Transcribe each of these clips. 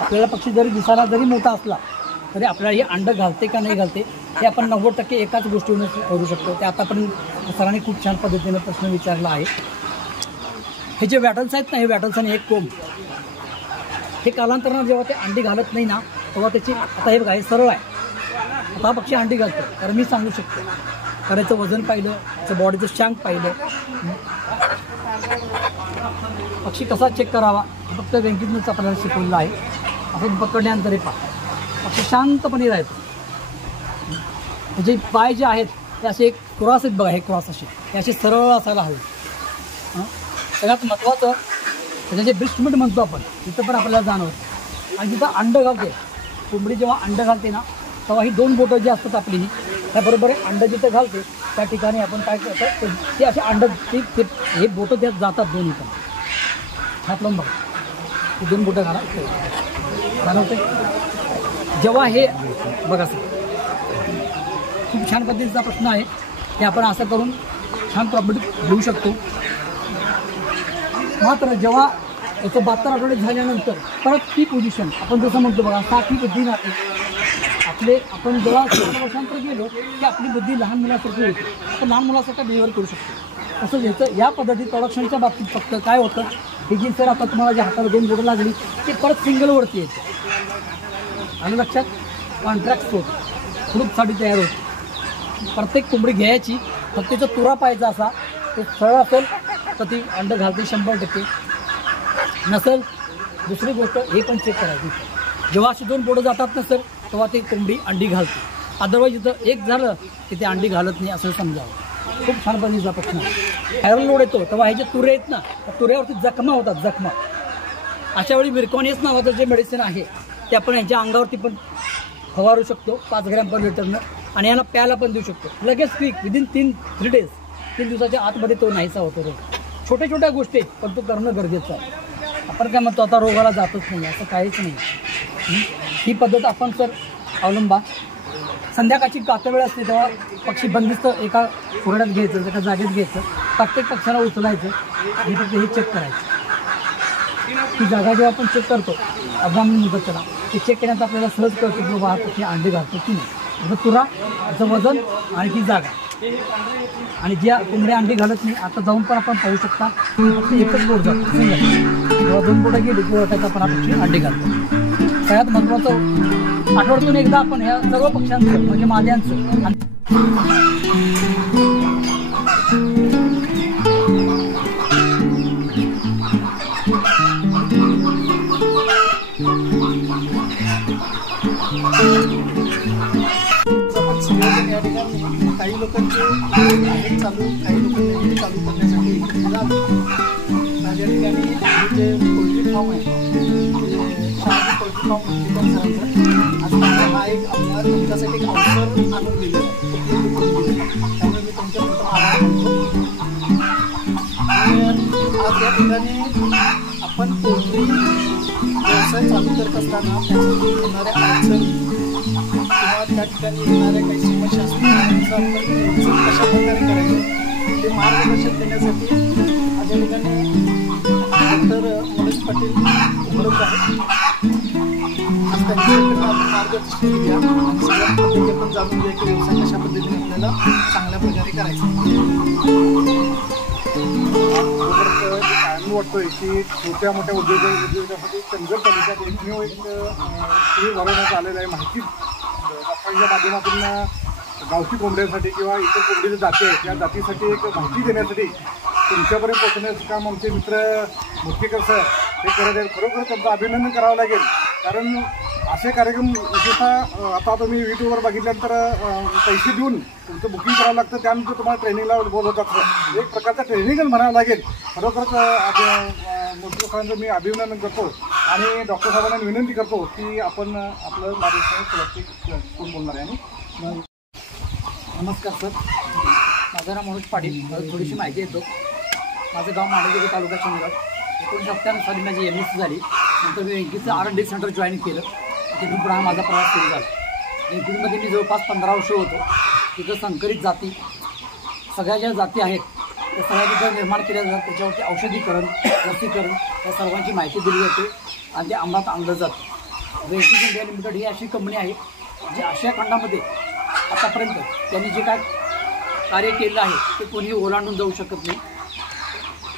आपल्याला पक्षी जरी दिसायला जरी मोठा असला तरी आपल्याला हे अंडं घालते का नाही घालते हे आपण 90% एकाच गोष्टीवरून करू शकतो. ते आता पण सरांनी खूप छान पद्धतीने प्रश्न विचारला आहे. हे जे वॅटल्स आहेत ना, हे वॅटल्स आणि एक कोंब, हे कालांतरानं जेव्हा ते अंडी घालत नाही ना तेव्हा त्याची, आता हे बघा हे सरळ आहे, आता हा पक्षी अंडी घालतो तर मी सांगू शकतो. कारण याचं वजन पाहिलं, त्याचं बॉडीचं शँक पाहिलं, पक्षी कसा चेक करावा फक्त व्यंकितनंच आपल्याला शिकवलेलं आहे. आपण पकडल्यानंतर हे पहा पक्षी शांतपणे राहतो. त्याचे पाय जे आहेत ते असे एक क्रॉस आहेत बघा, हे क्रॉस हे असे सरळ असायला हवे. सगळ्यात महत्त्वाचं त्याचे जे ब्रिस्टमेंट म्हणतो आपण तिथं पण आपल्याला जाणवतं. आणि जिथं अंडं घालते, कोंबडी जेव्हा अंडं घालते ना तेव्हा ही 2 बोटं जी असतात आपली त्याबरोबर अंडं जिथं घालते त्या ठिकाणी आपण काय करतो ते असे अंडं ते हे बोटं त्यात जातात दोन्ही पण. हातलावून बघा, हे 2 बोटं घाला जाणवते. जेव्हा हे बघा सर खूप छान पद्धतीचा प्रश्न आहे. हे आपण असं करून छान प्रॉपर्टी घेऊ शकतो. मात्र जेव्हा याचं 72 आठवडे झाल्यानंतर परत ती पोझिशन आपण जसं म्हणतो बघा साखी बुद्धी राहते आपले. आपण जेव्हा 16 वर्षांतर गेलो की आपली बुद्धी लहान मुलासारखी होती, आपण लहान मुलासारखं बिहेवियर करू शकतो. तसंच याचं या पद्धतीत प्रोडक्शनच्या बाबतीत फक्त काय होतं हे जी सर आता तुम्हाला जे हाताला 2 बोटं लागली ते परत सिंगलवरती येते. आणि लक्षात कॉन्ट्रॅक्ट होतं, ग्रुपसाठी तयार होते. प्रत्येक कोंबडी घ्यायची, फक्त त्याचा तुरा पाहायचा असा, ते सरळ असेल तर ती अंडं घालते 100%. नसेल दुसरी गोष्ट हे पण चेक करायची, जेव्हा अशी 2 बोटं जातात ना सर तेव्हा ती कोंबडी अंडी घालते. अदरवाईज इथं एक झालं की ते अंडी घालत नाही असं समजावं. खूप छान पद्धतीचा प्रश्न आहे. व्हायरल लोड येतो तेव्हा हे जे तुरे आहेत ना त्या तुऱ्यावरती जखमा होतात, जखमा. अशा वेळी विरकॉनियस नावाचं जे मेडिसिन आहे ते आपण यांच्या अंगावरती पण फवारू शकतो 5 ग्रॅम पर लिटरनं. आणि यांना प्यायला पण देऊ शकतो लगेच क्विक विदिन 3 डेज, 3 दिवसाच्या आतमध्ये तो नाहीसा होतो रोग. छोट्या छोट्या गोष्टी पण तो करणं गरजेचं आहे. आपण काय म्हणतो आता रोगाला जातच नाही असं काहीच नाही. ही पद्धत आपण सर अवलंबा. संध्याकाळची कातं वेळ असते तेव्हा पक्षी बंदिस्त एका कोरड्यात घ्यायचं, एका जागेत घ्यायचं, प्रत्येक पक्षाला उचलायचं आणि फक्त हे चेक करायचं. ती जागा जेव्हा आपण चेक करतो अब्राह्मण मुदत त्याला ते चेक केल्यानंतर आपल्याला सहज कळतं की बाबा हा पक्षी अंडे घालतो की नाही. त्याचं तुरा, त्याचं वजन आणि ती जागा. आणि ज्या कोंबड्या अंडी घालत नाही आता जाऊन पण आपण पाहू शकता फक्त एकच बोट जातो सिंगल. जेव्हा 2 बोटं गेली की त्याचा पण हा पक्षी अंडी घालतो. सगळ्यात महत्त्वाचं आठवड्यातून एकदा आपण ह्या सर्व पक्ष्यांचं म्हणजे माझ्यांचं या ठिकाणी काही लोकांचे चालू, काही लोकांनी चालू करण्यासाठी माझ्या ठिकाणी जे पोल्ट्री फार्म आहे शहाजी पोल्ट्री फार्म आज हा एक आपल्या तुमच्यासाठी एक अवसर आणून दिलेला आहे. त्यामुळे मी तुमच्यानंतर आभार मानतो. आज या ठिकाणी आपण पोल्ट्री व्यवसाय चालू करत असताना त्याच्यातून होणाऱ्या अडचणी किंवा त्या ठिकाणी येणाऱ्या काही समस्या असतील त्याचं आपण कशा प्रकारे करायचं ते मार्गदर्शन देण्यासाठी आज या ठिकाणी डॉक्टर मनोज पाटील उपलब्ध आहेत. आज त्यांच्याकडनं आपण मार्गदर्शन घेऊया आणि सगळ्या पद्धती आपण जाणून घ्या की व्यवसाय कशा पद्धतीने आपल्याला चांगल्या प्रकारे करायचा. आम्ही वाटतोय की छोट्या मोठ्या उद्योगासाठी चंदगड तालुक्यात एकमेव एक शिबिर भरवण्यात आलेलं आहे. माहिती डॉक्टरांच्या माध्यमातून गावठी कोंबड्यांसाठी किंवा इतर कोंबडीच्या जाती आहेत त्या जातीसाठी एक माहिती देण्यासाठी तुमच्यापर्यंत पोहोचण्याचं काम आमचे मित्र मुटकेकर सर हे करत आहेत. खरोखर त्यांचं अभिनंदन करावं लागेल. कारण असे कार्यक्रम विशेषतः आता तुम्ही यूट्यूबवर बघितल्यानंतर पैसे देऊन तुमचं बुकिंग करावं लागतं, त्यानंतर तुम्हाला ट्रेनिंगला बोलवतात. एक प्रकारचं ट्रेनिंगच म्हणावं लागेल. खरोखरच मुटकेकर सरांचं मी अभिनंदन करतो आणि डॉक्टर साहेबांना विनंती करतो की आपण आपलं मार्गदर्शन सुरक्षित कोण बोलणार आहे. आणि नमस्कार सर, माझं नाव मनोज पाटील. मला थोडीशी माहिती येतो. माझं गाव माणिकेरी तालुका चंदगड. 1997 साली माझी MSc झाली. नंतर मी वेंकीचं R&D सेंटर जॉईन केलं. तिथून पुढे हा माझा प्रवास सुरू झाला. वेंकीमध्ये मी जवळपास 15 वर्ष होतो. तिथं संकरित जाती सगळ्या ज्या जाती आहेत त्या सगळ्या तिथं निर्माण केल्या जातात. त्याच्यावरती औषधीकरण, लसीकरण या सर्वांची माहिती दिली जाते आणि ते अंमलात आणलं जातं. वेस्टीज इंडिया लिमिटेड ही अशी कंपनी आहे जी आशिया खंडामध्ये आतापर्यंत त्यांनी जे काय कार्य केलं आहे ते कोणीही ओलांडून जाऊ शकत नाही.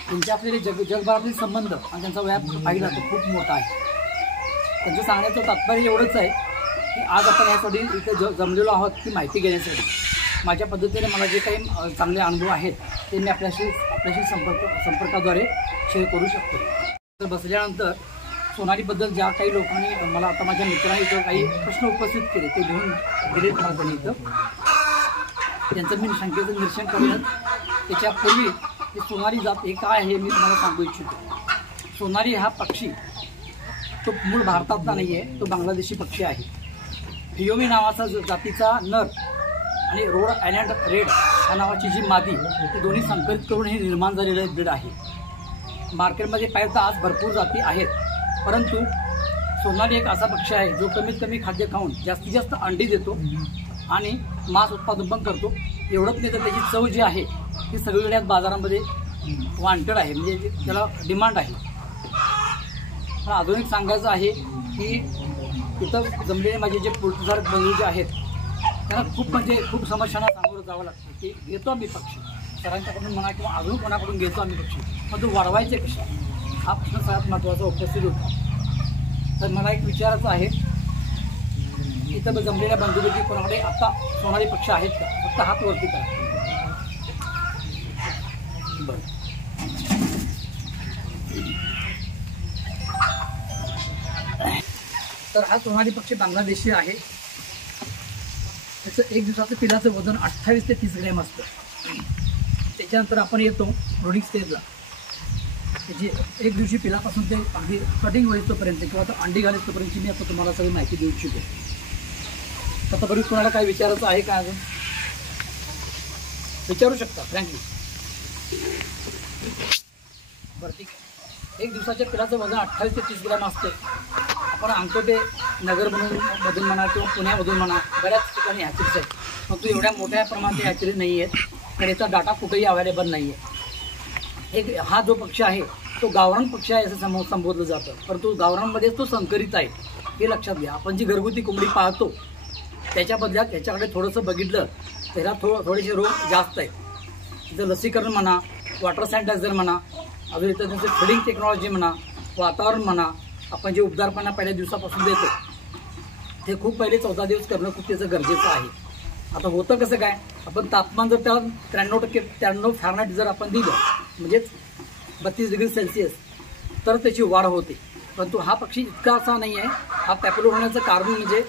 त्यांचे असलेले जगभरातील संबंध आणि त्यांचा व्याप पाहिला तर खूप मोठा आहे. त्यांचं सांगण्याचं तात्पर्य एवढंच आहे की आज आपण यासाठी इथे जमलेलो आहोत की माहिती घेण्यासाठी. माझ्या पद्धतीने मला जे काही चांगले अनुभव आहेत ते मी आपल्याशी संपर्काद्वारे शेअर करू शकतो. तर बसल्यानंतर सोनालीबद्दल ज्या काही लोकांनी मला आता माझ्या मित्रांनी इथं काही प्रश्न उपस्थित केले ते घेऊन दिलेत मला त्यांनी इथं. त्यांचं मी शंकेचं निरसन करून त्याच्यापूर्वी ही सोनाली जात हे काय आहे मी तुम्हाला सांगू इच्छितो. सोनाली हा पक्षी तो मूळ भारतातला नाही आहे, तो बांगलादेशी पक्षी आहे. फियोमी नावाचा जातीचा नर आणि रोड आयलँड रेड ह्या नावाची जी मादी ती दोन्ही संकलित करून हे निर्माण झालेलं ब्रीड आहे. मार्केटमध्ये पाहिजे तर आज भरपूर जाती आहेत, परंतु सोनाली एक असा पक्षी आहे जो कमीत कमी खाद्य खाऊन जास्तीत जास्त अंडी देतो आणि मांस उत्पादन पण करतो. एवढंच नाही तर त्याची चव जी आहे ती सगळीकडे बाजारामध्ये वांटेड आहे, म्हणजे त्याला डिमांड आहे. पण अजून एक सांगायचं आहे की इथं जमलेले माझे जे पोल्ट्रीधारक बंधू जे आहेत त्यांना खूप समस्यांना सामोरं जावं लागतं की घेतो आम्ही पक्षी सरांच्याकडून म्हणा किंवा अजून कोणाकडून घेतो आम्ही पक्षी, पण तो वाढवायचे कशा हा प्रश्न सगळ्यात महत्त्वाचा उपस्थित होता. तर मला एक विचारायचं आहे इथं जमलेल्या बंधूपैकी कोणाकडे आता सोनाली पक्षी आहेत का? फक्त हात वरती करा. बरं, तर हा सोनाली पक्षी बांगलादेशी आहे. त्याचं एक दिवसाचं पिलाचं वजन 28 ते 30 ग्रॅम असतं. त्याच्यानंतर आपण येतो ब्रोडिंग स्टेजला. त्याची एक दिवशी पिलापासून ते अगदी कटिंग होईस्तोपर्यंत किंवा तर अंडी घालीस्तोपर्यंतची मी आता तुम्हाला सगळी माहिती देऊ इच्छितो. तर बरीच कोणाला काय विचारायचं आहे का? अजून विचारू शकता फ्रँकली. बरं, ठीक आहे. एक दिवसाच्या पिलाचं वजन 28 ते 30 ग्रॅम असते. आपण आणतो ते नगरमधून म्हणा किंवा पुण्यामधून म्हणा, बऱ्याच ठिकाणी हॅचरीज आहेत, परंतु एवढ्या मोठ्या प्रमाणात हॅचरीज नाही आहेत, तर याचा डाटा कुठेही अवेलेबल नाही आहे. हा जो पक्षी आहे तो गावरान पक्षी आहे असं संबोधलं जातं, परंतु गावरांमध्येच तो संकरित आहे हे लक्षात घ्या. आपण जी घरगुती कोंबडी पाळतो त्याच्या बदल्यात ह्याच्याकडे थोडंसं बघितलं त्याला थोडेसे रोग जास्त आहेत. तिथं लसीकरण म्हणा, वॉटर सॅनिटायझर म्हणा, अजून इथं त्यांचं फीडिंग टेक्नॉलॉजी म्हणा, वातावरण म्हणा, आपण जे उपचारपणा पहिल्या दिवसापासून देतो ते खूप पहिले 14 दिवस करणं खूप त्याचं गरजेचं आहे. आता होतं कसं काय, आपण तापमान जर त्याला 93 फॅरनहाईट जर आपण दिलं म्हणजेच 32 डिग्री सेल्सिअस तर त्याची वाढ होते. परंतु हा पक्षी इतका असा नाही आहे. हा पॅप्युलर होण्याचं कारण म्हणजे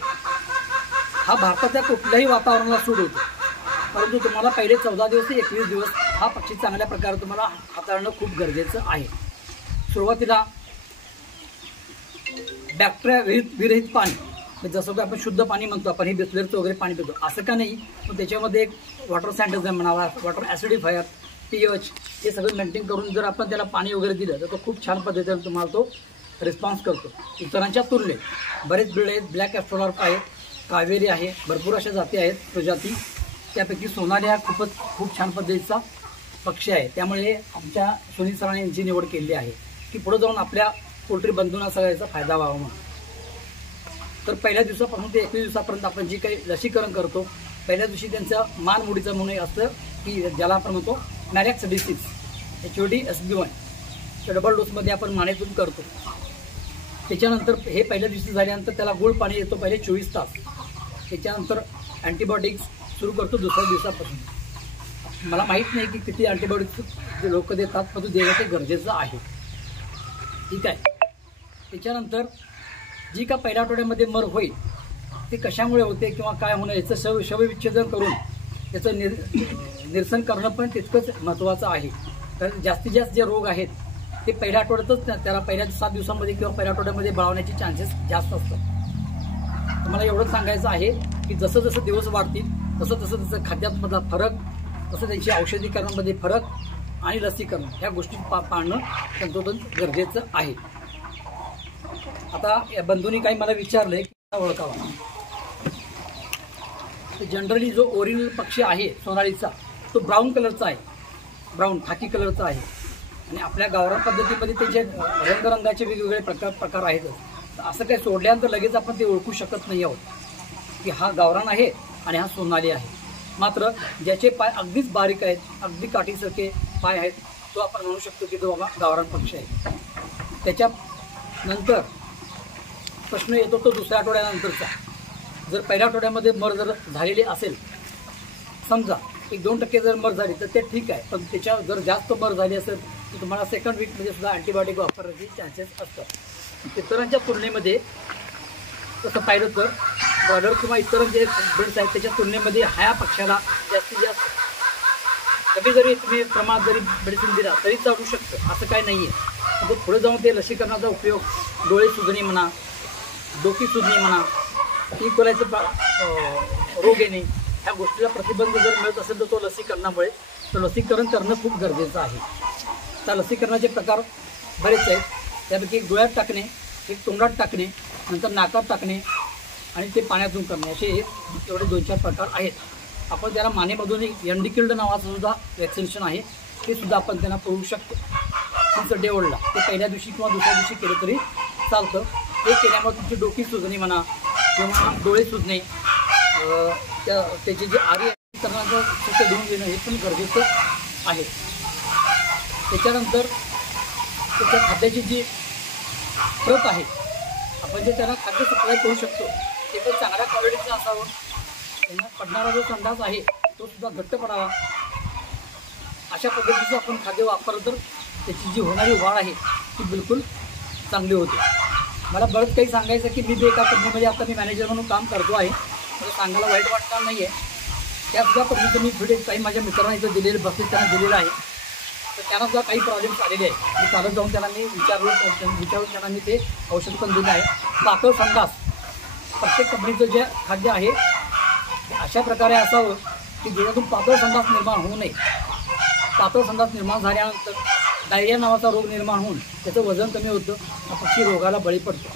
हा भारताच्या कुठल्याही वातावरणाला सूट होतो, परंतु तुम्हाला पहिले 14 दिवस ते 21 दिवस हा पक्षी चांगल्या प्रकारे तुम्हाला हाताळणं खूप गरजेचं आहे. सुरुवातीला बॅक्टेरिया विरहित पाणी, जसं की आपण शुद्ध पाणी म्हणतो, आपण हे बिस्लेरीचं वगैरे पाणी पितो असं का नाही, पण त्याच्यामध्ये एक वॉटर सॅनिटायझर म्हणावा, वॉटर ॲसिडिफायर, pH हे सगळं मेंटेन करून जर आपण त्याला पाणी वगैरे दिलं तर तो खूप छान पद्धतीने तुम्हाला तो रिस्पॉन्स करतो. इतरांच्या तुलनेत बरेच ब्रीड आहेत, ब्लॅक ॲस्ट्रोलार्प आहे, कावेरी आहे, भरपूर अशा जाती आहेत प्रजाती. त्यापैकी सोनाली हा खूप छान पद्धतीचा पक्षी आहे. त्यामुळे आमच्या सुनील सरांनी यांची निवड केली आहे की पुढे जाऊन आपल्या पोल्ट्री बंधूंना सगळ्याचा फायदा व्हावा म्हणून. तर पहिल्या दिवसापासून ते 21 दिवसापर्यंत आपण जी काही लसीकरण करतो, पहिल्या दिवशी त्यांचं मानमुडीचं म्हणून असतं की ज्याला आपण म्हणतो मॅरेक्स डिसीज HOD SB1 च्या डबल डोसमध्ये आपण मानेतून करतो. त्याच्यानंतर हे पहिल्या दिवशी झाल्यानंतर त्याला गुळ पाणी येतो पहिले 24 तास. त्याच्यानंतर अँटीबायोटिक्स सुरू करतो दुसऱ्या दिवसापासून. मला माहीत नाही की किती अँटीबायोटिक्स लोक देतात, पण तो देणं ते गरजेचं आहे. ठीक आहे. त्याच्यानंतर जी का पहिल्या आठवड्यामध्ये मर होईल ते कशामुळे होते किंवा काय होणं याचं शवविच्छेदन करून त्याचं निरसन करणं पण तितकंच महत्त्वाचं आहे. कारण जास्तीत जास्त जे रोग आहेत ते पहिल्या आठवड्यातच त्याला पहिल्या 7 दिवसांमध्ये किंवा पहिल्या आठवड्यामध्ये बळावण्याचे चान्सेस जास्त असतात. तुम्हाला एवढंच सांगायचं आहे की जसं जसं दिवस वाढतील तसं तसं खाद्यातमधला फरक, तसं त्यांची औषधीकरणामध्ये फरक आणि लसीकरण ह्या गोष्टी पाळणं तंतोतंत गरजेचं आहे. आता या बंधूंनी काही मला विचारलं आहे की ओळखावा. तर जनरली जो ओरिजिनल पक्षी आहे सोनालीचा तो ब्राऊन कलरचा आहे, ब्राऊन खाकी कलरचा आहे. आणि आपल्या गावरान पद्धतीमध्ये त्याचे रंगरंगाचे वेगवेगळे प्रकार आहेत. असं काही सोडल्यानंतर लगेच आपण ते ओळखू शकत नाही आहोत की हा गावरान आहे आणि हा सोनाली आहे. मात्र ज्याचे पाय अगदीच बारीक आहेत, अगदी काठीसारखे पाय आहेत, तो आपण म्हणू शकतो की तो बाबा गावरान पक्षी आहे. त्याच्यानंतर प्रश्न येतो तो दुसऱ्या आठवड्यानंतरचा. जर पहिल्या आठवड्यामध्ये मर जर झालेली असेल, समजा 1-2% जर मर झाली तर ते ठीक आहे, पण त्याच्या जर जास्त मर झाली असेल तर तुम्हाला सेकंड वीकमध्ये सुद्धा अँटीबायोटिक वापरण्याचे चान्सेस असतात. इतरांच्या तुलनेमध्ये तसं पाहिलं तर ब्रॉयलर किंवा इतर जे ब्रीड्स आहेत त्याच्या तुलनेमध्ये ह्या पक्षाला जास्तीत जास्त कमी जरी तुम्ही प्रमाणात जरी मेडिसिन दिला तरी चालू शकतं, असं काही नाही आहे. तर पुढे जाऊन ते लसीकरणाचा उपयोग डोळे सुजणे म्हणा, डोकी सुजणे म्हणा, इकोलायचं रोग येणे, ह्या गोष्टीला प्रतिबंध जर मिळत असेल तर तो लसीकरणामुळे तर लसीकरण करणं खूप गरजेचं आहे. त्या लसीकरणाचे प्रकार बरेच आहेत. त्यापैकी एक डोळ्यात टाकणे, एक तोंडात टाकणे, नंतर नाकात टाकणे आणि ते पाण्यातून करणे, असे एवढे 2-4 प्रकार आहेत. आपण त्याला मानेमधून एक एंडिकिल्ड नावाचं सुद्धा वॅक्सिनेशन आहे, ते सुद्धा आपण त्यांना पुरवू शकतो. तुमचं डेवळला ते पहिल्या दिवशी किंवा दुसऱ्या दिवशी केलं तरी चालतं. हे केल्यामुळे तुमची डोकी सुजणे म्हणा किंवा डोळे सुजणे, त्याचे जे आरी करण्याचं तिथे देऊन देणं हे पण गरजेचं आहे. त्याच्यानंतर त्याच्या खाद्याची जी प्रत आहे, आपण जे त्यांना खाद्य सप्लाय करू शकतो ते पण चांगल्या क्वालिटीचं असावं. त्यांना पडणारा जो संडास आहे तो सुद्धा घट्ट पडावा. अशा पद्धतीचं आपण खाद्य वापरलं तर त्याची जी होणारी वाढ आहे ती बिलकुल चांगली होते. मला बरंच काही सांगायचं की मी एका कंपनीमध्ये आता मी मॅनेजर म्हणून काम करतो आहे, मला सांगायला वाईट वाटणार नाही आहे. त्यासुद्धा पद्धतीचं मी थोडे काही माझ्या मित्रांना इथं दिलेले बसेस त्यांना दिलेलं आहे. तर त्यांना सुद्धा काही प्रॉब्लेम्स आलेले आहेत. मी चालत जाऊन त्यांना मी विचारून त्यांना मी ते औषध पण दिलं आहे. पातळ संडास प्रत्येक कंपनीचं जे खाद्य आहे ते अशा प्रकारे असावं की ज्याच्यातून पातळ संडास निर्माण होऊ नये. पातळ संडास निर्माण झाल्यानंतर डायरिया नावाचा रोग निर्माण होऊन त्याचं वजन कमी होतं, पक्षी रोगाला बळी पडतो.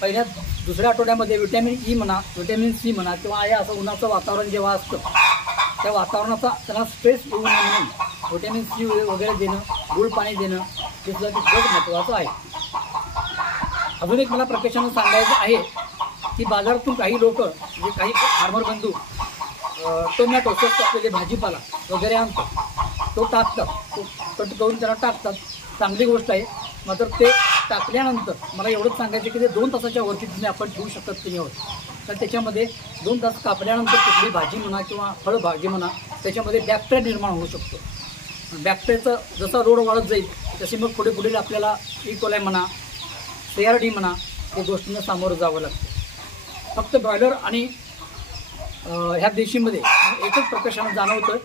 पहिल्या दुसऱ्या आठवड्यामध्ये व्हिटॅमिन ई म्हणा, व्हिटॅमिन सी म्हणा किंवा आहे असं उन्हाचं वातावरण जेव्हा असतं त्या वातावरणाचा त्यांना स्ट्रेस येऊ नये म्हणून व्हिटॅमिन सी वगैरे देणं, गुळ पाणी देणं हे सुद्धा तितकंच महत्त्वाचं आहे. अजून एक मला प्रकर्षानं सांगायचं आहे की बाजारातून काही लोक म्हणजे काही फार्मर बंधू टोमॅटो स्वस्त असलेले भाजीपाला वगैरे आणतात, तो टाकतात, तो कट करून त्याला टाकतात. चांगली गोष्ट आहे. मात्र ते टाकल्यानंतर मला एवढंच सांगायचं की ते 2 तासाच्या वरती तुम्ही आपण ठेवू शकत नाही आहोत. तर त्याच्यामध्ये 2 तास कापल्यानंतर कुठली भाजी म्हणा किंवा फळभाजी म्हणा त्याच्यामध्ये बॅक्टेरिया निर्माण होऊ शकतो. बॅक्टेरियाचा जसा रोड वाढत जाईल तशी मग पुढे पुढील आपल्याला इकोलाय म्हणा, CRD म्हणा या गोष्टींना सामोरं जावं लागतं. फक्त ब्रॉयलर आणि ह्या देशीमध्ये एकच प्रकर्षानं जाणवतं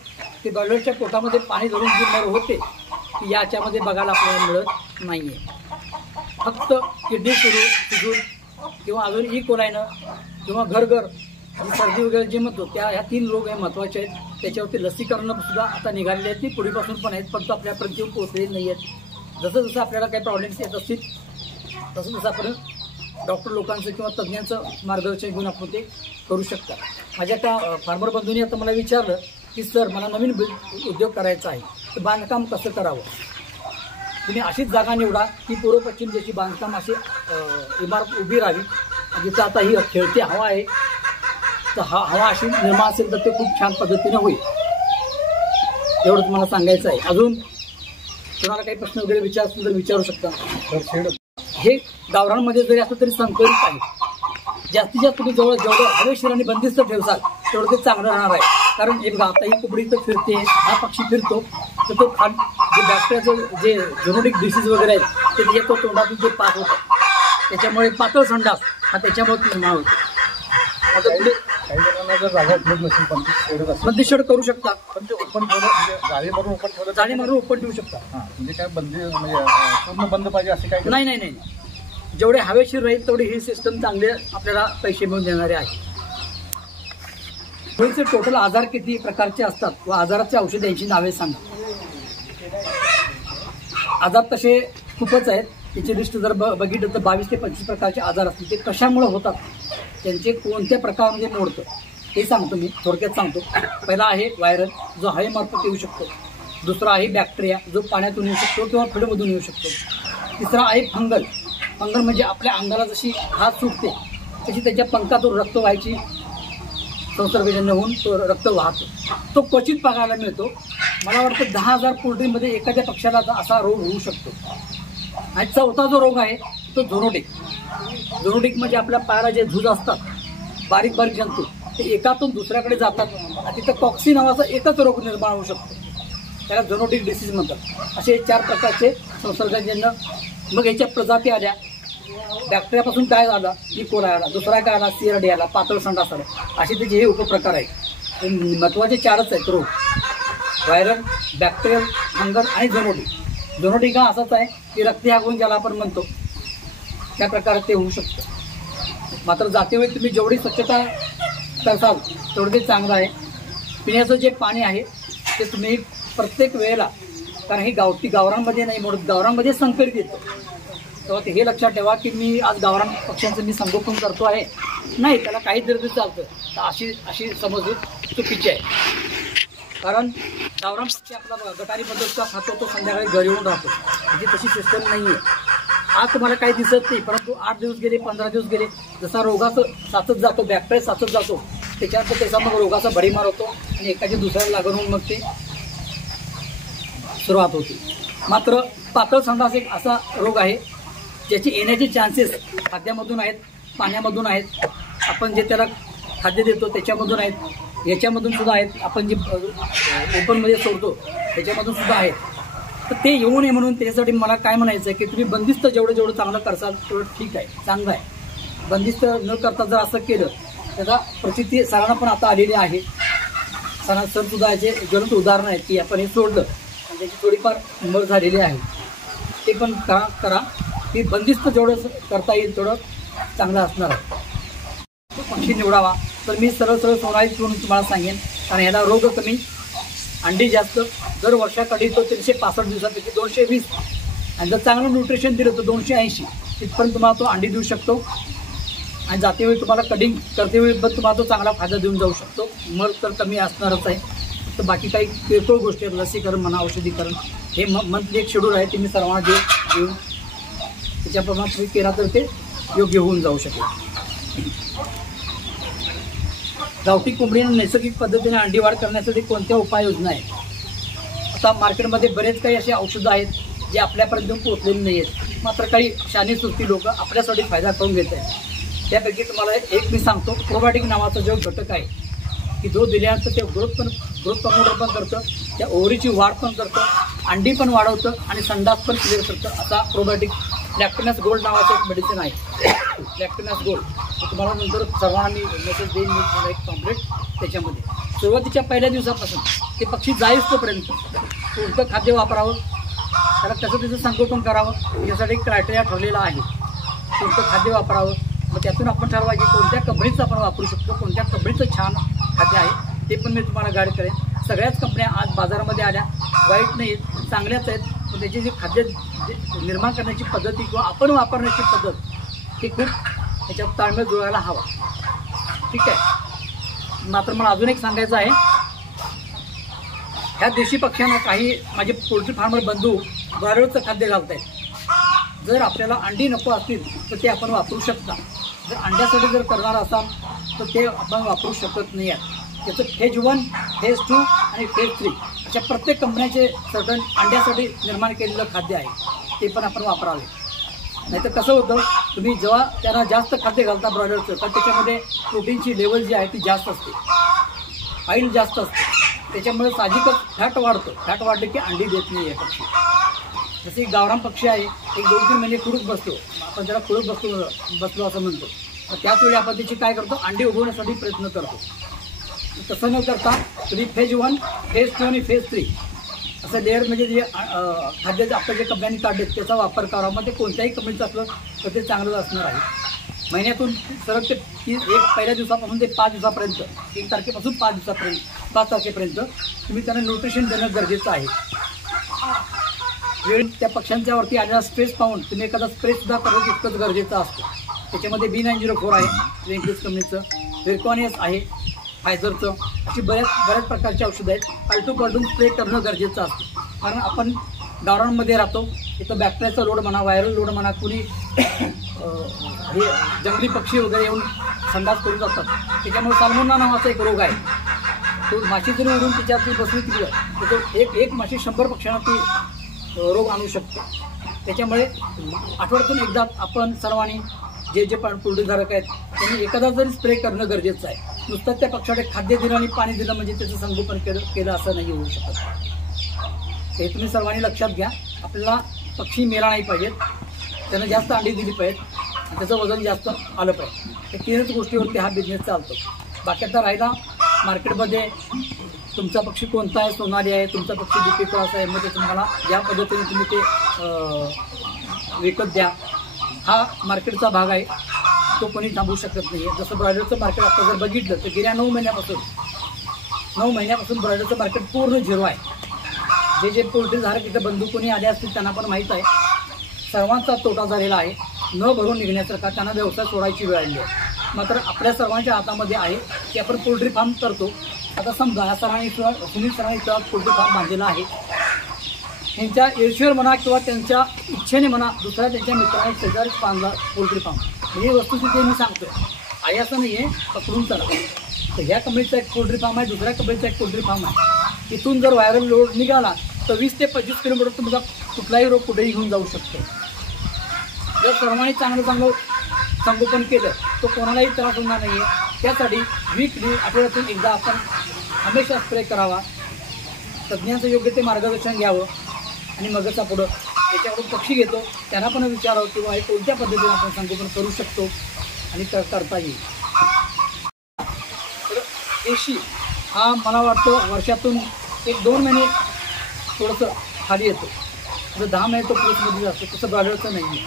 की ब्रॉयलरच्या पोटामध्ये पाणी धरून जी मर होते ती याच्यामध्ये बघायला आपल्याला मिळत नाही आहे. फक्त किडनी सुजून किंवा अजून इकोलायनं किंवा घरघर आणि सर्दी वगैरे जे म्हणतो ह्या 3 रोग हे महत्त्वाचे आहेत. त्याच्यावरती लसीकरणं सुद्धा आता निघालेली आहेत, ती पुढीपासून पण आहेत, फक्त आपल्यापर्यंत येऊन पोहोचलेली नाही आहेत. जसं जसं आपल्याला काही प्रॉब्लेम्स येत असतील तसं तसं आपण डॉक्टर लोकांचं किंवा तज्ज्ञांचं मार्गदर्शन घेऊन आपण ते करू शकता. माझ्या त्या फार्मर बंधूंनी आता मला विचारलं की सर मला नवीन उद्योग करायचा आहे, तर बांधकाम कसं करावं. तुम्ही अशीच जागा निवडा की पूर्व पश्चिम जशी बांधकाम अशी इमारत उभी राहावी. जिथं आता ही खेळती हवा आहे तर हवा अशी निर्माण असेल तर ते खूप छान पद्धतीने होईल. एवढं तुम्हाला सांगायचं आहे. अजून तुम्हाला काही प्रश्न वगैरे विचारतील तर विचारू शकता. हे गावरांमध्ये जरी असलं तरी संकलित आहे. जास्तीत जास्त तुम्ही जेवढं हवेशीर आणि बंदिस्त ठेवसाल तेवढं ते चांगलं राहणार आहे. कारण एक आता ही कुबडी तर फिरते, हा पक्षी फिरतो तर तो जे बॅक्टेरियाचं जे जेनेटिक डिसीज वगैरे आहेत ते त्याच्या तो तोंडातून जे पास होतं त्याच्यामुळे पातळ संडास हा त्याच्यामुळे निर्माण होतो. आता पुढे काही जणांना जर जागा उपलब्ध नसेल बंदिस्त करू शकता, पण ते ओपन ठेवलं जाळी मारून ओपन ठेवलं जाळी मारून ओपन ठेवू शकता. म्हणजे काय बंदी म्हणजे पूर्ण बंद पाहिजे असे काय नाही नाही नाही, जेवढे हवेशीर राहील तेवढे ही सिस्टम चांगले आपल्याला पैसे मिळून देणारे आहे. कोळीचे टोटल आजार किती प्रकारचे असतात व आजाराचे औषधांची नावे सांगा. आजार तसे खूपच आहेत. त्याची लिस्ट जर बघितलं तर 22 ते 25 प्रकारचे आजार असतील. ते कशामुळे होतात, त्यांचे कोणत्या प्रकारामध्ये मोडतं हे सांगतो मी, थोडक्यात सांगतो. पहिला आहे व्हायरल जो हवेमार्फत येऊ शकतो. दुसरा आहे बॅक्टेरिया जो पाण्यातून येऊ शकतो किंवा फळमधून येऊ शकतो. तिसरा आहे फंगल फंगल म्हणजे आपल्या अंगाला जशी हात सुटते तशी त्याच्या पंखातून रक्त व्हायची संसर्गजन्य होऊन तो रक्त वाहतो. तो क्वचित पाहायला मिळतो. मला वाटतं 10,000 पोल्ट्रीमध्ये एखाद्या पक्षाला असा रोग होऊ शकतो. आणि चौथा जो रोग आहे तो झोनोटिक. झोनोटिक म्हणजे आपल्या पायाला जे झूज असतात बारीक बारीक जंतू ते एकातून दुसऱ्याकडे जातात आणि तिथं कॉक्सी नावाचा एकच रोग निर्माण होऊ शकतो. त्याला झोनोटिक डिसीज म्हणतात. असे 4 प्रकारचे संसर्गजन्य. मग याच्या प्रजाती आल्या. बॅक्टेरियापासून काय झालं, इकोलाई आला, दुसरा काय आला, सीआरडी आला, पातळ संडास आला. असे त्याचे हे उपप्रकार आहेत. महत्त्वाचे 4च आहेत रोग: व्हायरल, बॅक्टेरियल, फंगल आणि झोनोटिक. झोनोटिक हा असाच आहे की रक्तह्यागुण ज्याला आपण म्हणतो त्या प्रकारे ते होऊ शकतं. मात्र जातीवेळी तुम्ही जेवढी स्वच्छता करसाल तेवढं ते चांगलं आहे. पिण्याचं जे पाणी आहे ते तुम्ही प्रत्येक वेळेला, कारण हे गावरांमध्ये नाही म्हणून गावरांमध्ये संकरित येतं, तेव्हा ते हे लक्षात ठेवा की मी आज गावरान पक्ष्यांचं मी संगोपन करतो आहे नाही, त्याला काही तरी चालतं. तर अशी समजूत चुकीची आहे. कारण गावरान पक्षी आपला गटारी पद्धतीचा खातो, तो संध्याकाळी घरी येऊन राहतो. म्हणजे तशी सिस्टम नाही आहे. आज तुम्हाला काही दिसत नाही, परंतु 8 दिवस गेले, 15 दिवस गेले, जसा रोगाचं साचत जातो, बॅक्टेरिया साचत जातो, त्याच्यानंतर त्याचा मग रोगाचा भडीमार होतो आणि एकाच्या दुसऱ्याला लागून होऊन मग ते सुरुवात होती. मात्र पातळ संडास एक असा रोग आहे ज्याची येण्याचे चान्सेस खाद्यामधून आहेत, पाण्यामधून आहेत, आपण जे त्याला खाद्य देतो त्याच्यामधून आहेत, याच्यामधून सुद्धा आहेत, आपण जे ओपनमध्ये सोडतो त्याच्यामधून सुद्धा आहेत. तर ते येऊ नये म्हणून त्याच्यासाठी मला काय म्हणायचं आहे की तुम्ही बंदिस्त जेवढं चांगलं करसाल तेवढं ठीक आहे, चांगलं आहे. बंदिस्त न करता जर असं केलं त्याचा प्रचिती सरांना पण आता आलेली आहे. सर सुद्धा याचे ज्वलंत उदाहरणं आहेत की आपण हे सोडलं आणि त्याची थोडीफार मर झालेली आहे. ते पण करा की बंदिस्त जेवढं करता येईल तेवढं चांगलं असणार आहे. तो पक्षी निवडावा. तर मी सरळ सोनाळी करून तुम्हाला सांगेन, कारण ह्याला रोग कमी, अंडी जास्त. जर वर्षाकडे तो 365 दिवसापैकी 220, आणि जर चांगलं न्यूट्रिशन दिलं तर 280 तिथपर्यंत तुम्हाला तो अंडी देऊ शकतो. आणि जातेवेळी तुम्हाला कटिंग करतेवेळी पण तुम्हाला तो चांगला फायदा देऊन जाऊ शकतो. मर तर कमी असणारच आहे. तर बाकी काही किरकोळ गोष्टी आहेत, लसीकरण म्हणा, औषधीकरण, हे मंथली एक शेड्यूल आहे ते मी सर्वांना देऊन त्याच्याप्रमाणे तुम्ही केला तर ते योग्य होऊन जाऊ शकेल. गावठी कोंबडीने नैसर्गिक पद्धतीने अंडी वाढ करण्यासाठी कोणत्या उपाययोजना आहेत? आता मार्केटमध्ये बरेच काही असे औषधं आहेत जे आपल्यापर्यंत पोहोचलेले नाही आहेत, मात्र काही शानी सुस्ती लोक आपल्यासाठी फायदा करून घेत आहेत. त्यापैकी तुम्हाला एक मी सांगतो, प्रोबायोटिक नावाचा जो घटक आहे की जो दिल्यानंतर ते ग्रोथ प्रमोटर पण करतं, त्या ओव्हरीची वाढ पण करतं, अंडी पण वाढवतं आणि संडास पण क्लिअर करतं. असा प्रोबायोटिक लॅक्टोनॅस गोल्ड नावाचं एक मेडिसिन आहे. लॅक्टोनॅस गोल्ड तुम्हाला नंतर सर्वांना मी मेसेज देईन, मी तुम्हाला एक कॉम्प्लेट त्याच्यामध्ये. सुरुवातीच्या पहिल्या दिवसापासून ते पक्षी जाईस तोपर्यंत कोणतं खाद्य वापरावं, त्याला त्याचं संगोपन करावं, यासाठी एक क्रायटेरिया ठरलेला आहे. कोणतं खाद्य वापरावं, मग त्यातून आपण ठरवा की कोणत्या कंपनीचं आपण वापरू शकतो, कोणत्या कंपनीचं छान खाद्य आहे ते पण मी तुम्हाला गाईड करेन. सगळ्याच कंपन्या आज बाजारामध्ये आल्या, वाईट नाहीत, चांगल्याच आहेत. पण त्याची जी खाद्य निर्माण करण्याची पद्धती किंवा आपण वापरण्याची पद्धत ही खूप त्याच्यात ताळमेळ जुळायला हवा. ठीक आहे. मात्र मला अजून एक सांगायचं आहे, ह्या देशी पक्ष्यांना काही माझे पोल्ट्री फार्मर बंधू ब्रॉयलरचं खाद्य घालत आहेत. जर आपल्याला अंडी नको असतील तर ते आपण वापरू शकता. जर अंड्यासाठी जर करणार असाल तर ते आपण वापरू शकत नाही आहे. त्याचं फेज 1, फेज 2 आणि फेज 3 अशा प्रत्येक कंपन्याचे सर्टन अंड्यासाठी निर्माण केलेलं खाद्य आहे, ते पण आपण वापरावे. नाहीतर कसं होतं, तुम्ही जेव्हा त्यांना जास्त खाद्य घालता ब्रॉयलरचं तर त्याच्यामध्ये प्रोटीनची लेवल जी आहे ती जास्त असते, ऑइल जास्त असते, त्याच्यामुळे साहजिकच फॅट वाढतं. फॅट वाढले की अंडी देत नाही आहे पक्षी. जसे गावरान पक्षी आहे, एक 2-3 महिने खुडूक बसतो, आपण त्याला खुडूक बसलो असं म्हणतो. तर त्याच वेळी आपण त्याची काय करतो, अंडी उगवण्यासाठी प्रयत्न करतो. तसं न करता तुम्ही फेज 1, फेज 2 आणि फेज 3 असं लेअर म्हणजे जे खाद्य आपल्या जे कंपन्यांनी काढले त्याचा वापर करावा. मग ते कोणत्याही कंपनीचं असलं तर ते चांगलं असणार आहे. महिन्यातून सरळ ते पहिल्या दिवसापासून ते 5 दिवसापर्यंत, 1 तारखेपासून 5 तारखेपर्यंत तुम्ही त्यांना न्यूट्रिशन देणं गरजेचं आहे. वेळ त्या पक्ष्यांच्यावरती आलेला स्ट्रेस पाहून तुम्ही एखादा स्प्रेसुद्धा करणं तितकंच गरजेचं असतं. त्याच्यामध्ये B904 आहे इंग्लिश कंपनीचं, व्हिरकॉनियस आहे फायझरचं, अशी बऱ्याच प्रकारची औषधं आहेत. आलटून पलटून स्प्रे करणं गरजेचं असतं. कारण आपण गावरांमध्ये राहतो, इथं बॅक्टेरियाचा लोड म्हणा, व्हायरल लोड म्हणा, कुणी हे जंगली पक्षी वगैरे येऊन संडास करून जातात. त्याच्यामुळे साल्मोनेला नावाचा एक रोग आहे. तो माशी जरी उडून तिच्यात बसली तिकडं तर तो एक माशी 100 पक्ष्यांना ती रोग आणू शकते. त्याच्यामुळे आठवड्यातून एकदा आपण सर्वांनी जे पोल्ट्रीधारक आहेत त्यांनी एखादा जरी स्प्रे करणं गरजेचं आहे. नुसतं त्या पक्षाकडे खाद्य दिलं आणि पाणी दिलं म्हणजे त्याचं संगोपन केलं असं नाही होऊ शकत. हे तुम्ही सर्वांनी लक्षात घ्या. आपल्याला पक्षी मेला नाही पाहिजेत, त्यानं जास्त अंडी दिली पाहिजेत आणि त्याचं वजन जास्त आलं पाहिजे. हे 3च गोष्टीवरती हा बिझनेस चालतो. बाकी आता राहिला मार्केटमध्ये तुमचा पक्षी कोणता आहे, सोनाली आहे, तुमचा पक्षी बीपी क्रॉस आहे, मग ते तुम्हाला ज्या पद्धतीने तुम्ही ते विकत द्या. हा मार्केटचा भाग आहे, तो कोणी थांबवू शकत नाही आहे. जसं ब्रॉयलरचं मार्केट आता जर बघितलं तर गेल्या 9 महिन्यापासून ब्रॉयलरचं मार्केट पूर्ण झिरो आहे. जे पोल्ट्रीधारक इथं बंधू कोणी आले असतील त्यांना पण माहीत आहे, सर्वांचा तोटा झालेला आहे. न भरून निघण्यासारखा त्यांना व्यवसाय सोडायची वेळ आली आहे. मात्र आपल्या सर्वांच्या हातामध्ये आहे की आपण पोल्ट्री फार्म करतो. आता समजा या सरांनी सुनील सरांनी इथं पोल्ट्री फार्म बांधलेला आहे. त्यांच्या ईर्ष्येवर म्हणा किंवा त्यांच्या इच्छेने म्हणा दुसऱ्या त्यांच्या मित्राने शेजारीच बांधला पोल्ट्री फार्म. ही वस्तुस्थिती मी सांगतोय, आहे असं नाही आहे, पकडून चला. तर ह्या कंपनीचा एक पोल्ट्री फार्म आहे, दुसऱ्या कंपनीचा एक पोल्ट्री फार्म आहे. इथून जर व्हायरल लोड निघाला तर 20 ते 25 किलोमीटर तुमचा कुठलाही रोग कुठेही घेऊन जाऊ शकतो. जर सर्वांनी चांगलं संगोपन केलं तो कोणालाही त्रास होणार नाही आहे. त्यासाठी वीकली आठवड्यातून एकदा आपण हमेशा स्प्रे करावा, तज्ज्ञांचं योग्य ते मार्गदर्शन घ्यावं आणि मगच पुढं याच्याकडून पक्षी घेतो त्यांना पण विचारावं किंवा हे कोणत्या पद्धतीने आपण संगोपन करू शकतो आणि करता येईल. तर देशी हा मला वाटतं वर्षातून 1-2 महिने थोडंसं खाली येतो, जर 10 महिने तो प्लसमध्ये असतो. तसं ब्रॉयलरचं नाही आहे.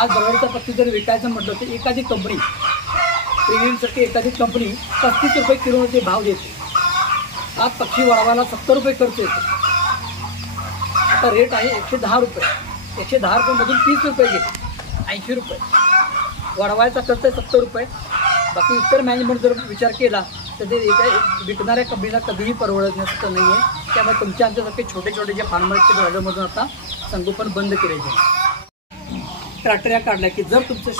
आज ब्रॉयलरचा पक्षी जर विकायचं म्हटलं तर एखादी कंपनी प्रीमियमसाठी एखादी कंपनी 35 रुपये किलोचे भाव देते. आज पक्षी वाढवायला 70 रुपये खर्च येतो. आता रेट आहे 110 रुपये. 110 रुपयेमधून 30 रुपये घेते, 80 रुपये वाढवायचा खर्च आहे 70 रुपये. बाकी इतर मॅनेजमेंट जर विचार केला तर ते विकणाऱ्या कंपनीला कधीही परवडण्याचं नाही आहे. त्यामुळे तुमच्या आमच्यासारखे छोटे जे फार्मर आहेत ते ब्रॉयलरमधून आता संगोपन बंद करायचे. क्रायटेरिया काढला की जर तुमचं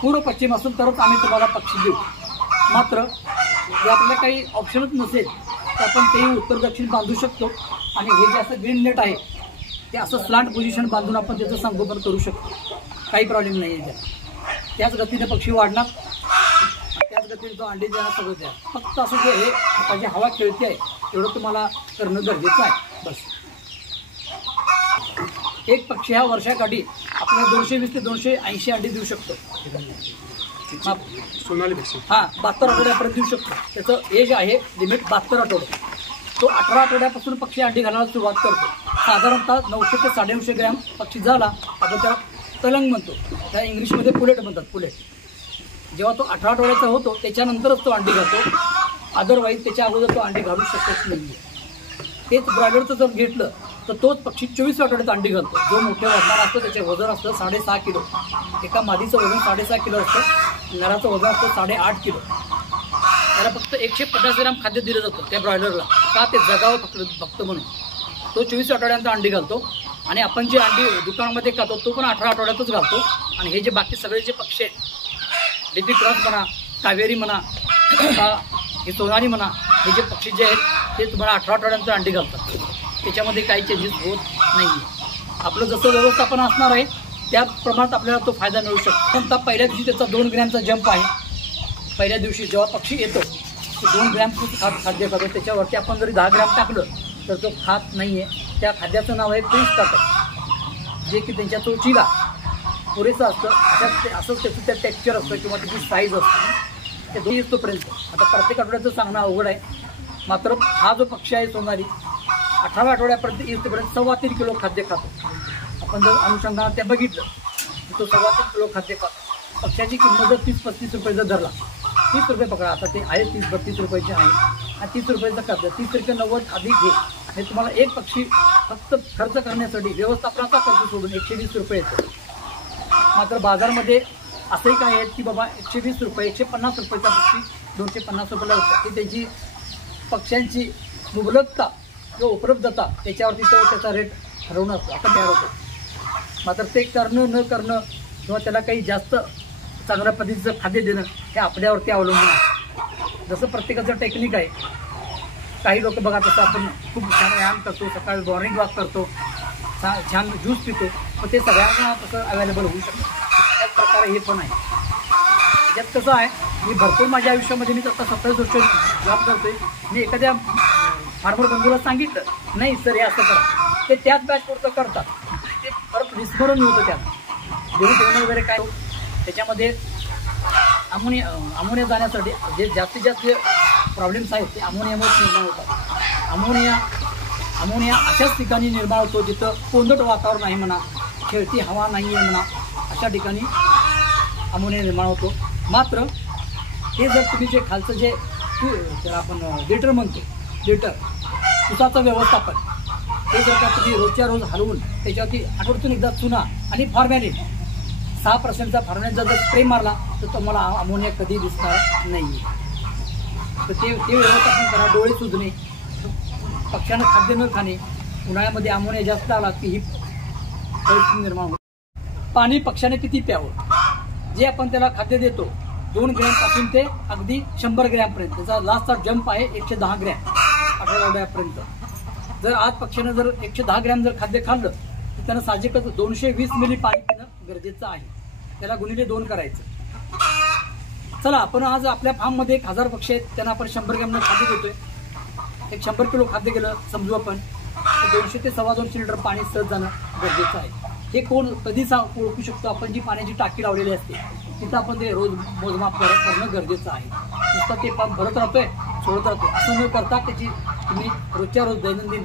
पूर्व पश्चिम असेल तरच आम्ही तुम्हाला पक्षी देऊ. मात्र जर आपल्याला काही ऑप्शनच नसेल तर आपण तेही उत्तर दक्षिण बांधू शकतो. आणि हे जे असं ग्रीन नेट आहे ते असं स्लांट पोझिशन बांधून आपण त्याचं संगोपन करू शकतो. काही प्रॉब्लेम नाही आहे. त्याच गतीने पक्षी वाढणार, त्याच गतीने तो अंडे देणार, सगळं द्या. फक्त असं जे आहे आता जी हवा खेळते आहे एवढं तुम्हाला करणं गरजेचं आहे बस. एक पक्षी ह्या वर्षाकाठी आपल्याला 220 ते 280 अंडी देऊ शकतो. सोनाली पक्षी 72 आठवड्यापर्यंत देऊ शकतो. त्याचं एज आहे लिमिट 72 आठवडे. तो 18 आठवड्यापासून पक्षी अंडी घालायला सुरुवात करतो. साधारणतः 900 ते 950 ग्रॅम पक्षी झाला आपण त्याला तलंग म्हणतो. त्या इंग्लिशमध्ये पुलेट म्हणतात. पुलेट जेव्हा तो 18 आठवड्याचा होतो त्याच्यानंतरच तो अंडी घालतो. अदरवाईज त्याच्या अगोदर तो अंडी घालू शकत नाही. तेच ब्रॉयलरचं जर घेतलं तर तोच पक्षी 24 आठवड्यात अंडी घालतो. जो मोठे वाढणार असतो त्याचे वजन असतं 6.5 किलो. एका मादीचं वजन 6.5 किलो असतं, नराचं वजन असतं 8.5 किलो. त्याला फक्त 150 ग्रॅम खाद्य दिलं जातं त्या ब्रॉयलरला, का ते जगावं फक्त म्हणून. तो 24 आठवड्यांचा अंडी घालतो. आणि आपण जे अंडी दुकानामध्ये खातो तो पण 18 आठवड्यातच घालतो. आणि हे जे बाकी सगळे जे पक्षी आहेत, बीपी क्रॉस म्हणा, कावेरी म्हणा, हे सोनाली म्हणा, हे जे पक्षी जे आहेत ते तुम्हाला 18 आठवड्यांचं अंडी घालतात. त्याच्यामध्ये काही चेंजेस होत नाही आहे. आपलं जसं व्यवस्थापन असणार आहे त्या प्रमाणात आपल्याला तो फायदा मिळू शकतो. पण पहिल्या दिवशी त्याचा 2 ग्रॅमचा जंप आहे. पहिल्या दिवशी जेव्हा पक्षी येतो तो 2 ग्रॅम खाद्य खातो. त्याच्यावरती आपण जरी 10 ग्रॅम टाकलं तर तो खात नाही आहे. त्या खाद्याचं नाव आहे प्रिस्टार्टर, जे की त्यांच्या चोचीला पुरेसं असतं. असंच त्याचं त्या टेक्स्चर असतं किंवा त्याची साईज असते. ते 2 येतोपर्यंत आता प्रत्येक आठवड्याचं सांगणं अवघड आहे. मात्र हा जो पक्षी आहे सोनाली 18 आठवड्यापर्यंत येतोपर्यंत 3.25 किलो खाद्य खातो. आपण जर अनुषंगाने ते बघितलं तर तो 3.25 किलो खाद्य खातो. पक्षाची किंमत जर 30-35 रुपये जर धरला, 30 रुपये पकडा, आता ते आहे 30-32 रुपयाचे आहे. आणि 30 रुपयाचं खाद्य 30-90 अधिक घे. हे तुम्हाला एक पक्षी फक्त खर्च करण्यासाठी व्यवस्थापनाचा खर्च सोडून 120 रुपये येतो. मात्र बाजारमध्ये असंही काय आहेत की बाबा 120 रुपये 150 रुपयाचा पक्षी 250 रुपयाला होतं. की त्याची पक्ष्यांची मुबलकता किंवा उपलब्धता त्याच्यावरती तो त्याचा रेट ठरवून असतो. आता तयार होतो. मात्र ते करणं न करणं किंवा त्याला काही जास्त चांगल्या पद्धतीचं खाद्य देणं हे आपल्यावरती अवलंबून आहे. जसं प्रत्येकाचं टेक्निक आहे. काही लोक बघा तसं आपण खूप छान व्यायाम करतो, सकाळी मॉर्निंग वॉक करतो, छान ज्यूस पितो, पण ते सगळ्यांना तसं अवेलेबल होऊ शकतं. त्याच प्रकारे हे पण आहे. त्याच्यात कसं आहे, मी भरपूर माझ्या आयुष्यामध्ये मी आता 27 वर्ष जॉब करतो आहे. मी एखाद्या फार्मर बंधूला सांगितलं नाही सर हे असं करा, ते त्याच बॅचपुरतं करतात. ते परत विस्मरण होतं त्यात जेवण वगैरे काय त्याच्यामध्ये अमोनिया जाण्यासाठी जे जास्तीत जास्त प्रॉब्लेम्स आहेत ते अमोनियामुळेच निर्माण होतात. अमोनिया अशाच ठिकाणी निर्माण होतो जिथं कोंदट वातावरण आहे म्हणा, खेळती हवा नाही आहे म्हणा, अशा ठिकाणी अमोनिया निर्माण होतो. मात्र हे जर तुम्ही जे खालचं जे त्याला आपण लिटर म्हणतो, लिटर ऊसाचं व्यवस्थापन, हे जर का तुम्ही रोजच्या रोज हलवून त्याच्यावरती आठवड्यातून एकदा चुना आणि फॉर्मॅलिन 6%चा फॉर्मॅलिनचा जर स्प्रे मारला तर तुम्हाला अमोनिया कधी दिसणार नाही. तर ते व्यवस्थापन करा. डोळे सुजणे, पक्ष्यांना खाद्य न खाणे, उन्हाळ्यामध्ये अमोनिया जास्त आला की ही परिस्थिती निर्माण होते. पाणी पक्ष्याने किती प्यावं, जे आपण त्याला खाद्य देतो 2 ग्रॅमपासून ते अगदी 100 ग्रॅमपर्यंत, त्याचा लास्टचा जंप आहे 110 ग्रॅम आठवड्यापर्यंत. जर आज पक्ष्यानं जर 110 ग्रॅम जर खाद्य खाल्लं तर त्यानं साहजिकच 220 मिली पाणी पिणं गरजेचं आहे. त्याला गुणिले 2 करायचं. चला आपण आज आपल्या फार्ममध्ये 1000 पक्षी आहेत, त्यांना आपण 100 ग्रॅमनं खाद्य देतोय. एक 100 किलो खाद्य गेलं समजू आपण, तर 200 ते 250 लिटर पाणी सहज जाणं गरजेचं आहे. हे कोण कधी ओळखू शकतो, आपण जी पाण्याची टाकी लावलेली असते तिथं आपण ते रोज मोजमाप करणं गरजेचं आहे. नुसतं ते पंप भरत राहतोय सोडत राहतो असं न करता त्याची तुम्ही रोजच्या रोज दैनंदिन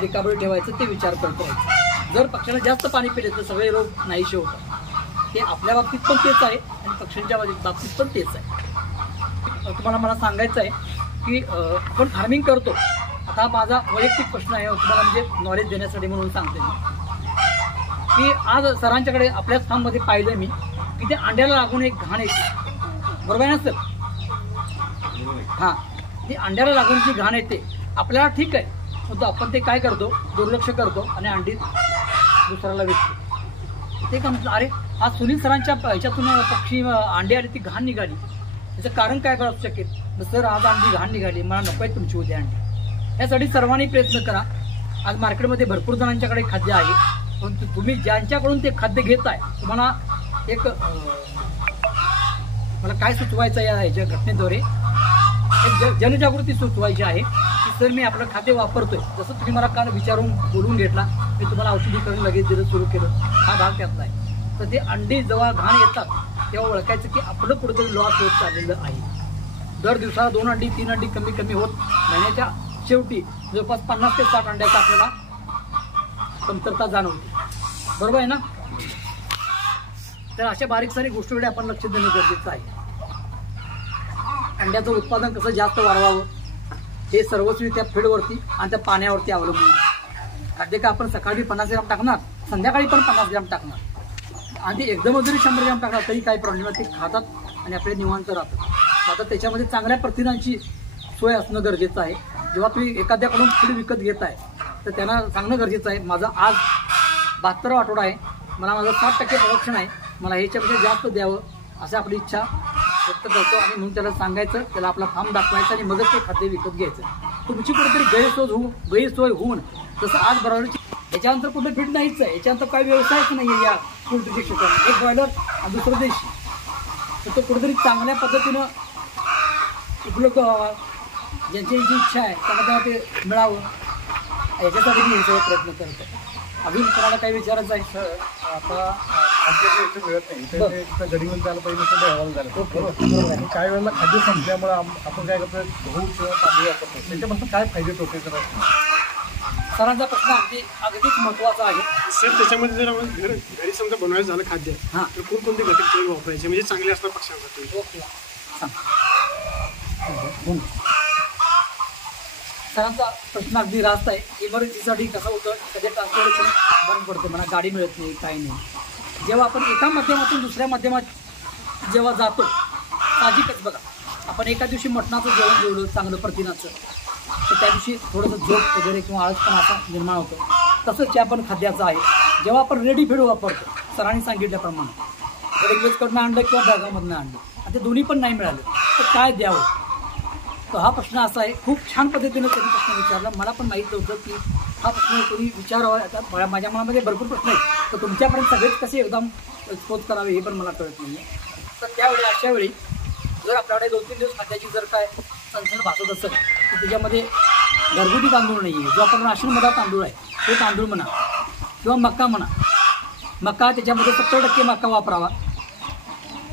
रिकाबरी ठेवायचं, ते विचार करत राहायचं. जर पक्ष्याला जास्त पाणी पिले तर सगळे रोग नाहीसे होतात. ते आपल्या बाबतीत पण तेच आहे आणि पक्ष्यांच्या बाबतीत पण तेच आहे. तुम्हाला मला सांगायचं आहे की आपण फार्मिंग करतो. आता माझा वैयक्तिक प्रश्न आहे, तुम्हाला म्हणजे नॉलेज देण्यासाठी म्हणून सांगते मी की आज सरांच्याकडे आपल्याच फार्ममध्ये पाहिलं मी की ते अंड्याला लागून एक घाण येते, बरोबर आहे ना सर? हां, ती अंड्याला लागून जी घाण येते आपल्याला ठीक आहे, पण आपण ते काय करतो, दुर्लक्ष करतो आणि अंडी दुसऱ्याला विकतो. ते का म्हटलं अरे आज सुनील सरांच्या ह्याच्यातून पक्षी अंडी आली, ती घाण निघाली, त्याचं कारण काय असू शकेल? सर आज अंडी घाण निघाली, मला नको आहे तुमची उद्या अंडी. यासाठी सर्वांनी प्रयत्न करा. आज मार्केटमध्ये भरपूर जणांच्याकडे खाद्य आहे, पण तुम्ही ज्यांच्याकडून ते खाद्य घेताय तुम्हाला एक मला काय सुचवायचं या ह्याच्या घटनेद्वारे एक जनजागृती सुचवायची आहे की सर मी आपलं खाद्य वापरतोय. जसं तुम्ही मला काल विचारून बोलून घेतला, मी तुम्हाला औषधीकरण लगेच दिलं सुरू केलं, हा भाग त्यातला आहे. तर ते अंडी जेव्हा घाण येतात तेव्हा ओळखायचं की आपलं कुठेतरी लॉस होत चाललेलं आहे. दर दिवसाला 2 अंडी 3 अंडी कमी होत महिन्याच्या शेवटी जवळपास 50 ते 60 अंड्याचा आपल्याला कमतरता जाणवते, बरोबर आहे ना? तर अशा बारीक सारी गोष्टीकडे आपण लक्ष देणं गरजेचं आहे. अंड्याचं उत्पादन कसं जास्त वाढवावं हे सर्वस्वी त्या फीडवरती आणि त्या पाण्यावरती अवलंबून आहे. खाद्य का आपण सकाळी 50 ग्रॅम टाकणार, संध्याकाळी पण 50 ग्रॅम टाकणार आणि एकदमच जरी 100 ग्रॅम टाकणार तरी काही प्रॉब्लेम नाही, ते खातात आणि आपले निवांत राहतात. आता त्याच्यामध्ये चांगल्या प्रथिनांची सोय असणं गरजेचं आहे. जेव्हा तुम्ही एखाद्याकडून फीड विकत घेताय तर त्यांना सांगणं गरजेचं आहे माझा आज 72वा आठवडा आहे, मला माझं 60% प्रोडक्शन आहे, मला ह्याच्यापेक्षा जास्त द्यावं असं आपली इच्छा व्यक्त करतो. आणि म्हणून त्याला सांगायचं, त्याला आपला फार्म दाखवायचा आणि मगच ते खाद्य विकत घ्यायचं. तुमची कुठेतरी गैरसोय होऊन जसं आज बरोबर याच्यानंतर कुठे फीड नाहीच आहे, याच्यानंतर काही व्यवसायच नाही आहे या पोल्ट्रीच्या क्षेत्रात. एक बॉयलर आणि दुसरं देशी, तर तो कुठेतरी चांगल्या पद्धतीनं उपलब्ध व्हावा, ज्यांची जी इच्छा आहे त्यांना ते मिळावं याच्यासाठी मी सगळे प्रयत्न करतो. अजून कोणाला काही विचारायचं आहे? सर आता खाद्य इथं मिळत नाही, इथं गडीवर जायला पाहिजे, इथं हवाला झालं बरोबर. आणि काही वेळेला खाद्य संपल्यामुळे आपण काय करतो, गहू किंवा तांदूळ वापरतो, त्याच्यापासून काय फायदे होते? सरांचा प्रश्न अगदीच महत्त्वाचा आहे. सर त्याच्यामध्ये जर आपण घरी समजा बनवायचं झालं खाद्य तर कोणकोणते घटक तेल वापरायचे म्हणजे चांगले असतात पक्ष्यांसाठी? ओके, सरांचा प्रश्न अगदी रास्त आहे. इमर्जन्सीसाठी कसं होतं, कधी ट्रान्सपोर्टेशन बंद पडतं, मला गाडी मिळत नाही, काही नाही. जेव्हा आपण एका माध्यमातून दुसऱ्या माध्यमात जेव्हा जातो, साहजिकच बघा आपण एका दिवशी मटणाचं जेवण जेवलं चांगलं प्रथिनाचं, तर त्या दिवशी थोडंसं झोप वगैरे किंवा आळसपणा असा निर्माण होतो. तसंच जे आपण खाद्याचं आहे जेव्हा आपण रेडी फीड वापरतो सरांनी सांगितल्याप्रमाणे रेग्युलेजकडनं आणलं किंवा बॅगामधनं आणलं आणि ते दोन्ही पण नाही मिळालं तर काय द्यावं. तर हा प्रश्न असा आहे, खूप छान पद्धतीनं त्यांनी प्रश्न विचारला. मला पण माहीत नव्हतं की हा प्रश्न कोणी विचारावा. आता माझ्या मनामध्ये भरपूर प्रश्न आहेत, तर तुमच्यापर्यंत सगळेच कसे एकदम एक्सपोज करावे हे पण मला कळत नाही आहे. तर त्यावेळी अशा वेळी जर आपल्याकडे 2-3 दिवस खाद्याची जर काय संसर्ग भासत असेल तर त्याच्यामध्ये घरगुती तांदूळ नाही आहे, जो आपण राशनमधला तांदूळ आहे तो तांदूळ म्हणा किंवा मका म्हणा. मका त्याच्यामध्ये 70% मका वापरावा,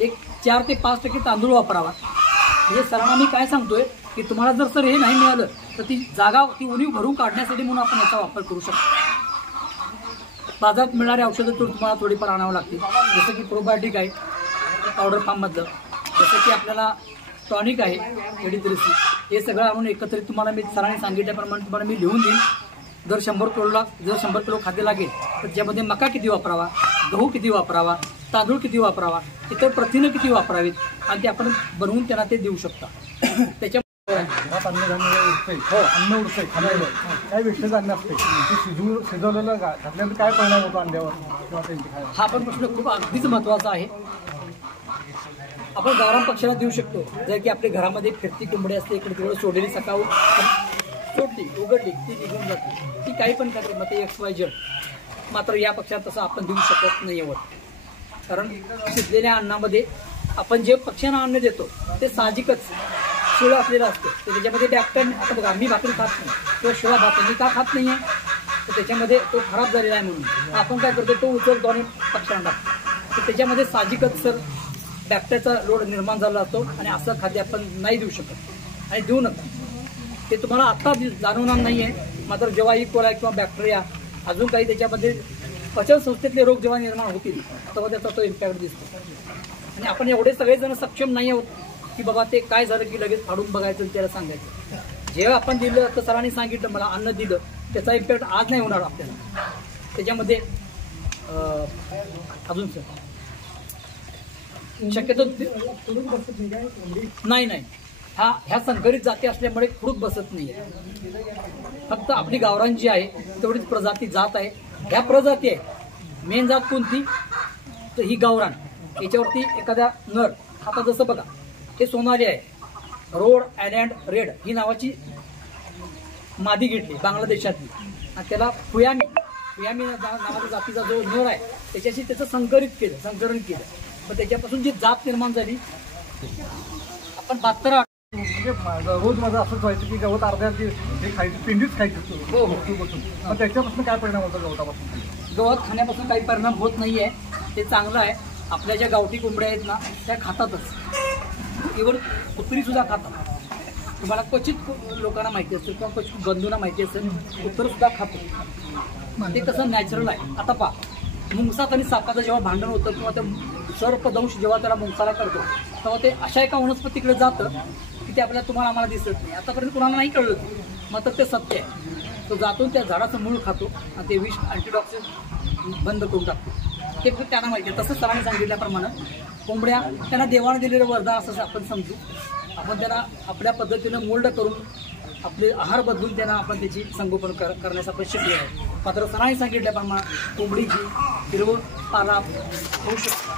एक 4 ते 5% तांदूळ वापरावा. म्हणजे सरांना मी काय सांगतोय की तुम्हाला जर सर हे नाही मिळालं तर ती जागा ती उणीव भरून काढण्यासाठी म्हणून आपण याचा वापर करू शकतो. बाजारात मिळणारे औषधं तुम्हाला थोडीफार आणावं लागतील, जसं की प्रोबायोटिक आहे पावडर फॉर्ममधलं, जसं की आपल्याला टॉनिक आहे मेडिथ्रेसी, हे सगळं आणून एकत्रित तुम्हाला मी सरांनी सांगितल्याप्रमाणे तुम्हाला मी लिहून देईन. जर 100 किलो खाद्य लागेल तर त्याच्यामध्ये मका किती वापरावा, गहू किती वापरावा, तांदूळ किती वापरावा, इतर प्रथिनं किती वापरावीत आणि ते आपण बनवून त्यांना ते देऊ शकता. त्याच्या अन्नधान्य उरते, हो अन्न उरते खाल्लेलं काही वेस्टेज अन्न असते ते शिजवलेलं घातल्यानंतर काय परिणाम होतो अंड्यावर किंवा त्यांची खायला. हा पण प्रश्न खूप अगदीच महत्त्वाचा आहे. आपण गावरान पक्षाला देऊ शकतो, जर की आपल्या घरामध्ये फिरती कोंबडी असते, इकडे तिकडे सोडलेली सकाळ सोडली उघडली ती निघून जाते, ती काही पण करते मग ते XYZ. मात्र या पक्षात तसं आपण देऊ शकत नाही एवढं, कारण शिजलेल्या अन्नामध्ये आपण जे पक्ष्यांना अन्न देतो ते साहजिकच शिळं असलेलं असतं. तर त्याच्यामध्ये बॅक्टर, आता बघा आम्ही भाकरी खात नाही किंवा शिळा भात मी का खात नाही आहे, तर त्याच्यामध्ये तो खराब झालेला आहे म्हणून आपण काय करतो तो उचलतो आणि पक्ष्यांना टाकतो. तर त्याच्यामध्ये साहजिकच सर बॅक्टेरियाचा लोड निर्माण झाला असतो आणि असं खाद्य आपण नाही देऊ शकत आणि देऊ नका. ते तुम्हाला आत्ता जाणवणार नाही आहे, मात्र जेव्हा इकोला किंवा बॅक्टेरिया अजून काही त्याच्यामध्ये पचन संस्थेतले रोग जेव्हा निर्माण होतील तेव्हा त्याचा तो इम्पॅक्ट दिसतो. आणि आपण एवढे सगळेजण सक्षम नाही आहोत की बाबा ते काय झालं की लगेच फाडून बघायचं आणि त्याला सांगायचं. जेव्हा आपण दिलं तर सरांनी सांगितलं मला अन्न दिलं त्याचा इम्पॅक्ट आज नाही होणार आपल्याला. त्याच्यामध्ये अजून सर शक्यतो नाही ह्या संकरित जाती असल्यामुळे खुडूक बसत नाही. फक्त आपली गावरान जी आहे तेवढीच प्रजाती जात आहे. ह्या प्रजाती आहे मेन जात कोणती तर ही गावरान. याच्यावरती एखाद्या नर, आता जसं बघा हे सोनाली आहे, रोड आयलँड रेड ही नावाची मादी घेतली बांगलादेशातली आणि त्याला फुयामी नावाच्या जातीचा जो नर आहे त्याच्याशी त्याचं संकरण केलं. पण त्याच्यापासून जी जात निर्माण झाली आपण 72 म्हणजे रोज माझं असंच व्हायचं की गवत अर्ध्या हे खायचं पिंडीच खायची हो बसून. पण त्याच्यापासून काय परिणाम होतो गवतापासून? गवत खाण्यापासून काही परिणाम होत नाही आहे, ते चांगलं आहे. आपल्या ज्या गावठी कोंबड्या आहेत ना त्या खातातच, इव्हन कुत्रीसुद्धा खातात. तुम्हाला क्वचित लोकांना माहिती असेल किंवा क्वचित बंधूंना माहिती असेल कुत्रंसुद्धा खातो. ते कसं नॅचरल आहे. आता पहा मुंगसात आणि सापाचं जेव्हा भांडण होतं किंवा ते सर्पदंश जेव्हा त्याला मुंगसाला करतो तेव्हा ते अशा एका वनस्पतीकडे जातं की ते तुम्हाला आम्हाला दिसत नाही, आतापर्यंत कोणाला नाही कळलं. मात्र ते सत्य आहे. तो जातो त्या झाडाचं मूळ खातो आणि ते विष अँटीटॉक्सिन बंद करून टाकतो. ते त्यांना माहिती आहे. तसं सरांनी सांगितल्याप्रमाणे कोंबड्या त्यांना देवानं दिलेलं वरदान असं आपण समजू. आपण त्यांना आपल्या पद्धतीनं मोल्ड करून आपले आहार बदलून त्यांना आपण त्याची संगोपन करण्यास आपण शिकलो आहे. मात्र सरांनी सांगितल्याप्रमाणे कोंबडीची हिरवं पाला होऊ शकतो.